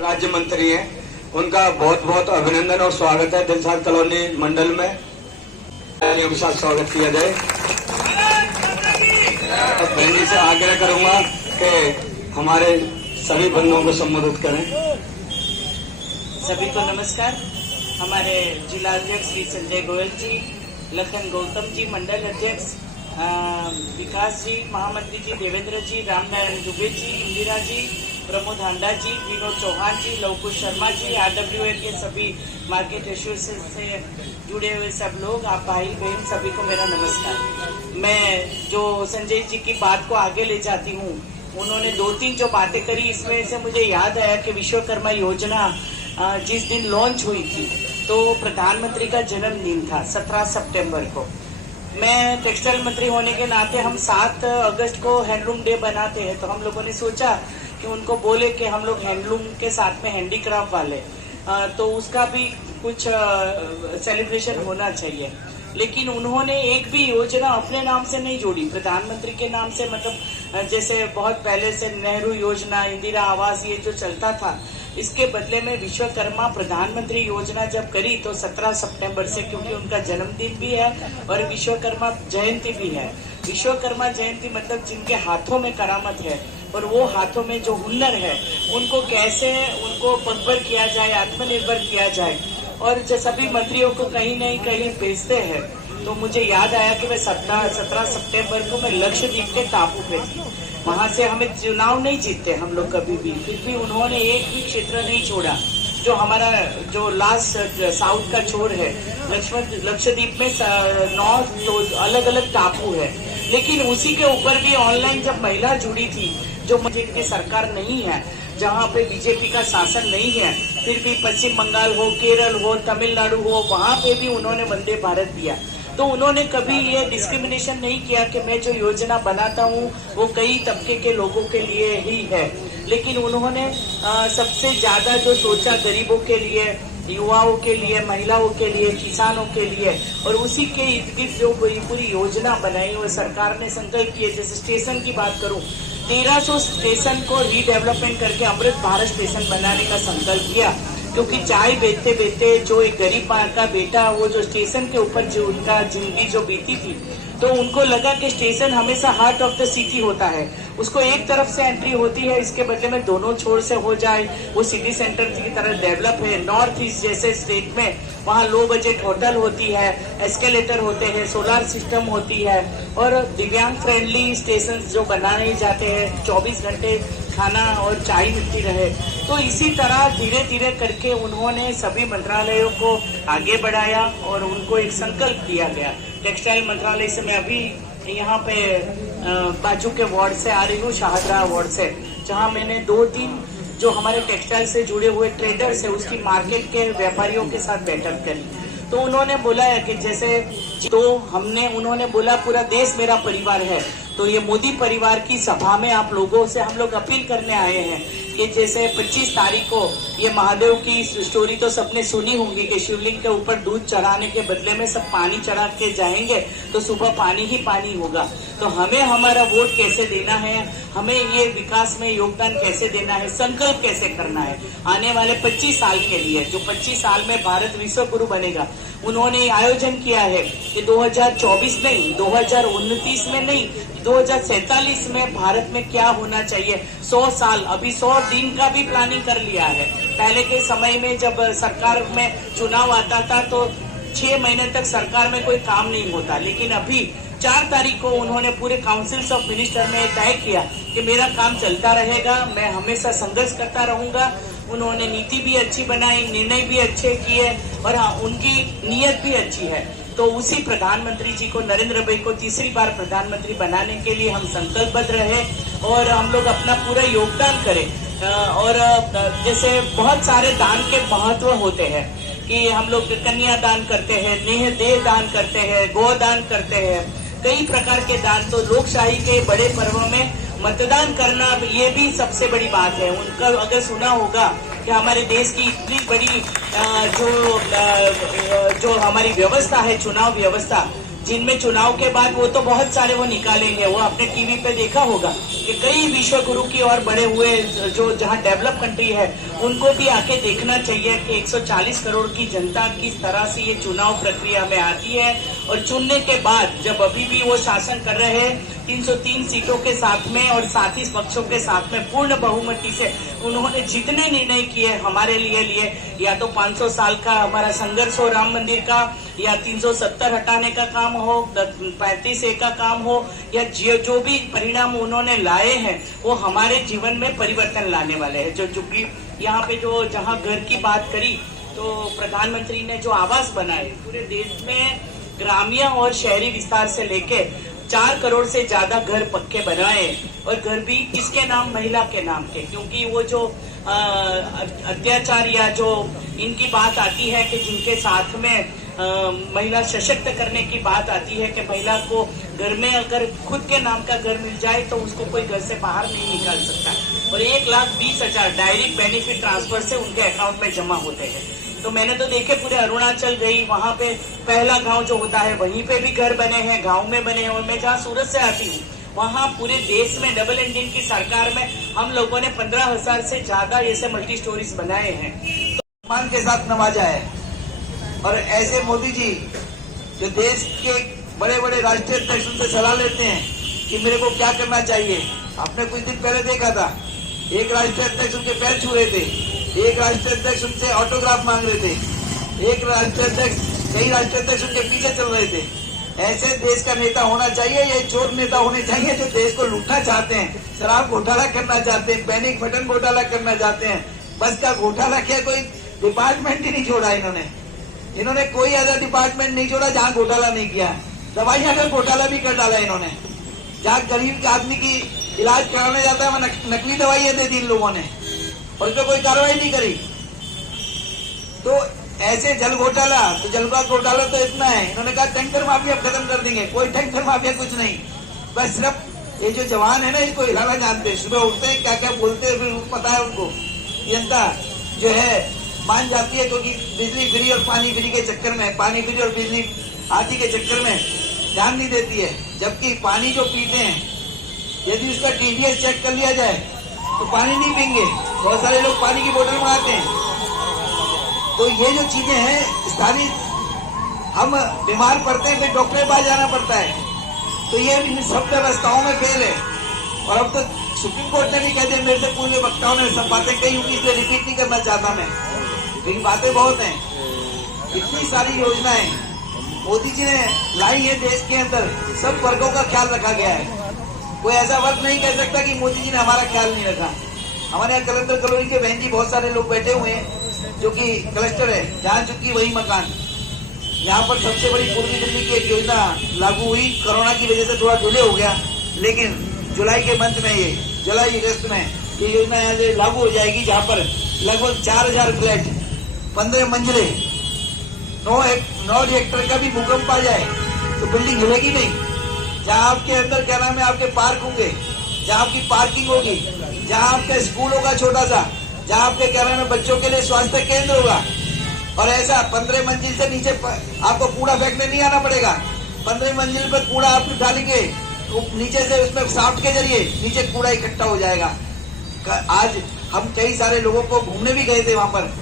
राज्य मंत्री हैं, उनका बहुत बहुत अभिनंदन और स्वागत है दिलशाद कॉलोनी मंडल में। के साथ स्वागत किया जाए। बहन जी से आग्रह करूंगा कि हमारे सभी बंधुओं को संबोधित करें। सभी को नमस्कार। हमारे जिला अध्यक्ष श्री संजय गोयल जी, लखन गौतम जी मंडल अध्यक्ष, विकास जी, महामंत्री जी देवेंद्र जी, रामनारायण दुबे जी, इंदिरा जी, प्रमोद हांडा जी, विनोद चौहान जी, लवकुश शर्मा जी, RWA के सभी मार्केट एसोसिएशन से जुड़े हुए सब लोग, आप भाई बहन सभी को मेरा नमस्कार। मैं जो संजय जी की बात को आगे ले जाती हूँ, उन्होंने 2-3 जो बातें करी, इसमें से मुझे याद आया कि विश्वकर्मा योजना जिस दिन लॉन्च हुई थी तो प्रधानमंत्री का जन्मदिन था 17 सितंबर को। मैं टेक्सटाइल मंत्री होने के नाते हम 7 अगस्त को हैंडलूम डे बनाते हैं, तो हम लोगों ने सोचा कि उनको बोले कि हम लोग हैंडलूम के साथ में हैंडीक्राफ्ट वाले तो उसका भी कुछ सेलिब्रेशन होना चाहिए। लेकिन उन्होंने एक भी योजना अपने नाम से नहीं जोड़ी, प्रधानमंत्री के नाम से। मतलब जैसे बहुत पहले से नेहरू योजना, इंदिरा आवास, ये जो चलता था, इसके बदले में विश्वकर्मा प्रधानमंत्री योजना जब करी तो 17 सितंबर से, क्योंकि उनका जन्मदिन भी है और विश्वकर्मा जयंती भी है। विश्वकर्मा जयंती मतलब जिनके हाथों में करामत है और वो हाथों में जो हुनर है उनको कैसे उनको पगभर किया जाए, आत्मनिर्भर किया जाए। और जो सभी मंत्रियों को कहीं नहीं कहीं भेजते हैं, तो मुझे याद आया कि मैं 17 सितंबर को मैं लक्षद्वीप के टापू पे थी। वहां से हमें चुनाव नहीं जीतते हम लोग कभी भी, फिर भी उन्होंने एक भी क्षेत्र नहीं छोड़ा। जो हमारा जो लास्ट साउथ का छोर है, लक्षद्वीप में 9 अलग अलग टापू है, लेकिन उसी के ऊपर भी ऑनलाइन जब महिला जुड़ी थी, जो जिनकी सरकार नहीं है, जहाँ पे बीजेपी का शासन नहीं है, फिर भी पश्चिम बंगाल हो, केरल हो, तमिलनाडु हो, वहाँ पे भी उन्होंने वंदे भारत दिया। तो उन्होंने कभी ये डिस्क्रिमिनेशन नहीं किया कि मैं जो योजना बनाता हूँ वो कई तबके के लोगों के लिए ही है। लेकिन उन्होंने सबसे ज्यादा जो सोचा गरीबों के लिए, युवाओं के लिए, महिलाओं के लिए, किसानों के लिए, और उसी के इर्द गिर्द जो पूरी योजना बनाई और सरकार ने संकल्प किए। जैसे स्टेशन की बात करूं, 1300 स्टेशन को रीडेवलपमेंट करके अमृत भारत स्टेशन बनाने का संकल्प किया। क्योंकि चाय बेचते बेचते जो एक गरीब का बेटा, वो जो स्टेशन के ऊपर जो उनका जिंदगी जो बीती थी, तो उनको लगा कि स्टेशन हमेशा हार्ट ऑफ द सिटी होता है, उसको एक तरफ से एंट्री होती है, इसके बदले में दोनों छोर से हो जाए, वो सिटी सेंटर की तरह डेवलप है। नॉर्थ ईस्ट जैसे स्टेट में वहाँ लो बजट होटल होती है, एस्केलेटर होते हैं, सोलर सिस्टम होती है, और दिव्यांग फ्रेंडली स्टेशन जो बनाए जाते हैं, 24 घंटे खाना और चाय मिलती रहे। तो इसी तरह धीरे धीरे करके उन्होंने सभी मंत्रालयों को आगे बढ़ाया और उनको एक संकल्प दिया गया। टेक्सटाइल मंत्रालय से मैं अभी यहाँ पे बाजू के वार्ड से आ रही हूँ, शाहदरा वार्ड से, जहाँ मैंने 2-3 जो हमारे टेक्सटाइल से जुड़े हुए ट्रेडर्स है, उसकी मार्केट के व्यापारियों के साथ बैठक करी। तो उन्होंने बोला है कि जैसे उन्होंने बोला पूरा देश मेरा परिवार है, तो ये मोदी परिवार की सभा में आप लोगों से हम लोग अपील करने आए हैं कि जैसे 25 तारीख को ये महादेव की स्टोरी तो सबने सुनी होंगी कि शिवलिंग के ऊपर दूध चढ़ाने के बदले में सब पानी चढ़ा के जाएंगे, तो सुबह पानी ही पानी होगा। तो हमें हमारा वोट कैसे देना है, हमें ये विकास में योगदान कैसे देना है, संकल्प कैसे करना है आने वाले 25 साल के लिए, जो 25 साल में भारत विश्व गुरु बनेगा। उन्होंने आयोजन किया है कि 2024 नहीं, 2029 में नहीं, 2047 में भारत में क्या होना चाहिए। 100 साल, अभी 100 दिन का भी प्लानिंग कर लिया है। पहले के समय में जब सरकार में चुनाव आता था तो 6 महीने तक सरकार में कोई काम नहीं होता, लेकिन अभी 4 तारीख को उन्होंने पूरे काउंसिल्स ऑफ मिनिस्टर में तय किया कि मेरा काम चलता रहेगा, मैं हमेशा संघर्ष करता रहूंगा। उन्होंने नीति भी अच्छी बनाई, निर्णय भी अच्छे किए, और हाँ, उनकी नीयत भी अच्छी है। तो उसी प्रधानमंत्री जी को, नरेंद्र भाई को तीसरी बार प्रधानमंत्री बनाने के लिए हम संकल्पबद्ध रहे और हम लोग अपना पूरा योगदान करें। और जैसे बहुत सारे दान के महत्व होते हैं कि हम लोग कन्या दान करते हैं, देह दान करते हैं, गोदान करते हैं, कई प्रकार के दान। तो लोकशाही के बड़े पर्व में मतदान करना ये भी सबसे बड़ी बात है। उनका अगर सुना होगा कि हमारे देश की इतनी बड़ी जो हमारी व्यवस्था है, चुनाव व्यवस्था, जिनमें चुनाव के बाद वो तो बहुत सारे वो निकालेंगे। वो आपने टीवी पे देखा होगा कि कई विश्व गुरु की और बड़े हुए जो जहाँ डेवलप कंट्री है उनको भी आके देखना चाहिए कि 140 करोड़ की जनता किस तरह से ये चुनाव प्रक्रिया में आती है। और चुनने के बाद जब अभी भी वो शासन कर रहे हैं 303 सीटों के साथ में और 37 पक्षों के साथ में पूर्ण बहुमति से उन्होंने जितने निर्णय किए हमारे लिए या तो 500 साल का हमारा संघर्ष हो राम मंदिर का, या 370 हटाने का काम हो, 35A का काम हो, या जो भी परिणाम उन्होंने लाए हैं वो हमारे जीवन में परिवर्तन लाने वाले हैं। जो चूंकि यहाँ पे जो जहाँ घर की बात करी तो प्रधानमंत्री ने जो आवास बनाए पूरे देश में ग्रामीण और शहरी विस्तार से लेके 4 करोड़ से ज्यादा घर पक्के बनाए, और घर भी किसके नाम, महिला के नाम के। क्योंकि वो जो अत्याचार या जो इनकी बात आती है कि जिनके साथ में महिला सशक्त करने की बात आती है कि महिला को घर में अगर खुद के नाम का घर मिल जाए तो उसको कोई घर से बाहर नहीं निकाल सकता, और 1,20,000 डायरेक्ट बेनिफिट ट्रांसफर से उनके अकाउंट में जमा होते हैं। तो मैंने तो देखे पूरे अरुणाचल गई, वहां पे पहला गांव जो होता है वहीं पे भी घर बने हैं, गांव में बने हैं। और मैं जहाँ सूरत से आती हूँ वहाँ पूरे देश में डबल इंजन की सरकार में हम लोगों ने 15,000 से ज्यादा ऐसे मल्टी स्टोरीज बनाए हैं। तो सम्मान के साथ नवाजा है। और ऐसे मोदी जी जो देश के बड़े बड़े राष्ट्रीय अध्यक्ष उनसे सलाह लेते हैं कि मेरे को क्या करना चाहिए। आपने कुछ दिन पहले देखा था एक राष्ट्रीय अध्यक्ष उनके पैर छू रहे थे, एक राष्ट्रीय अध्यक्ष उनसे ऑटोग्राफ मांग रहे थे, एक राष्ट्रीय अध्यक्ष कई राष्ट्रीय अध्यक्ष उनके पीछे चल रहे थे। ऐसे देश का नेता होना चाहिए। ये चोर नेता होने चाहिए जो देश को लूटना चाहते हैं, शराब घोटाला करना चाहते हैं, पैनिक बटन घोटाला करना चाहते हैं। बस का घोटाला किया, कोई डिपार्टमेंट ही नहीं छोड़ा इन्होंने कोई ऐसा डिपार्टमेंट नहीं छोड़ा जहाँ घोटाला नहीं किया। दवाइयां का घोटाला भी कर डाला इन्होंने। जहाँ गरीब आदमी की इलाज कराने जाता है वहाँ नकली दवाइयां दे दी इन लोगों ने, और इस पर कोई कार्रवाई नहीं करी। तो ऐसे जल घोटाला, तो जल का घोटाला तो इतना है, इन्होंने कहा टैंकर माफिया खत्म कर देंगे। कोई टैंकर माफिया कुछ नहीं, बस सिर्फ ये जो जवान है ना इसको हिलाना जानते हैं। सुबह उठते हैं क्या क्या बोलते हैं, फिर पता है उनको। जनता जो है मान जाती है क्योंकि बिजली फ्री और पानी फ्री के चक्कर में, पानी फ्री और बिजली आदि के चक्कर में ध्यान नहीं देती है। जबकि पानी जो पीते हैं यदि उसका TDS चेक कर लिया जाए तो पानी नहीं पीएंगे। बहुत सारे लोग पानी की बोतल मंगाते हैं। तो ये जो चीजें हैं स्थानीय, हम बीमार पड़ते हैं फिर डॉक्टर के पास जाना पड़ता है। तो ये इन सब व्यवस्थाओं में फेल है। और अब तो सुप्रीम कोर्ट ने भी कह दिया, मेरे से पूर्व वक्ताओं ने सब बातें कही होंगी इसलिए रिपीट नहीं करना चाहता मैं, लेकिन बातें बहुत हैं। इतनी सारी योजनाएं मोदी जी ने लाई है देश के अंदर, सब वर्गों का ख्याल रखा गया है। कोई ऐसा वर्ग नहीं कह सकता कि मोदी जी ने हमारा ख्याल नहीं रखा। हमारे यहाँ कलंदर कॉलोनी के बहन जी बहुत सारे लोग बैठे हुए हैं जो कि क्लस्टर है, जहाँ चुकी वही मकान। यहाँ पर सबसे बड़ी पूर्वी दिल्ली की एक योजना लागू हुई, कोरोना की वजह से थोड़ा डिले हो गया, लेकिन जुलाई के मंथ में, ये जुलाई अगस्त में ये योजना यहाँ से लागू हो जाएगी, जहाँ पर लगभग 4,000 फ्लैट 15 मंजिले 9 हेक्टेयर का भी भूकंप आ जाए तो बिल्डिंग हिलेगी नहीं। जहाँ आपके अंदर क्या नाम है, आपके पार्क होंगे, जहाँ आपकी पार्किंग होगी, जहाँ आपका स्कूल होगा छोटा सा, जहाँ आपके क्या नाम है बच्चों के लिए स्वास्थ्य केंद्र होगा। और ऐसा 15 मंजिल से नीचे आपको कूड़ा फेंकने नहीं आना पड़ेगा। 15 मंजिल पर कूड़ा आप डालेंगे तो नीचे से उसमें साफ्ट के जरिए नीचे कूड़ा इकट्ठा हो जाएगा। आज हम कई सारे लोगों को घूमने भी गए थे वहां पर,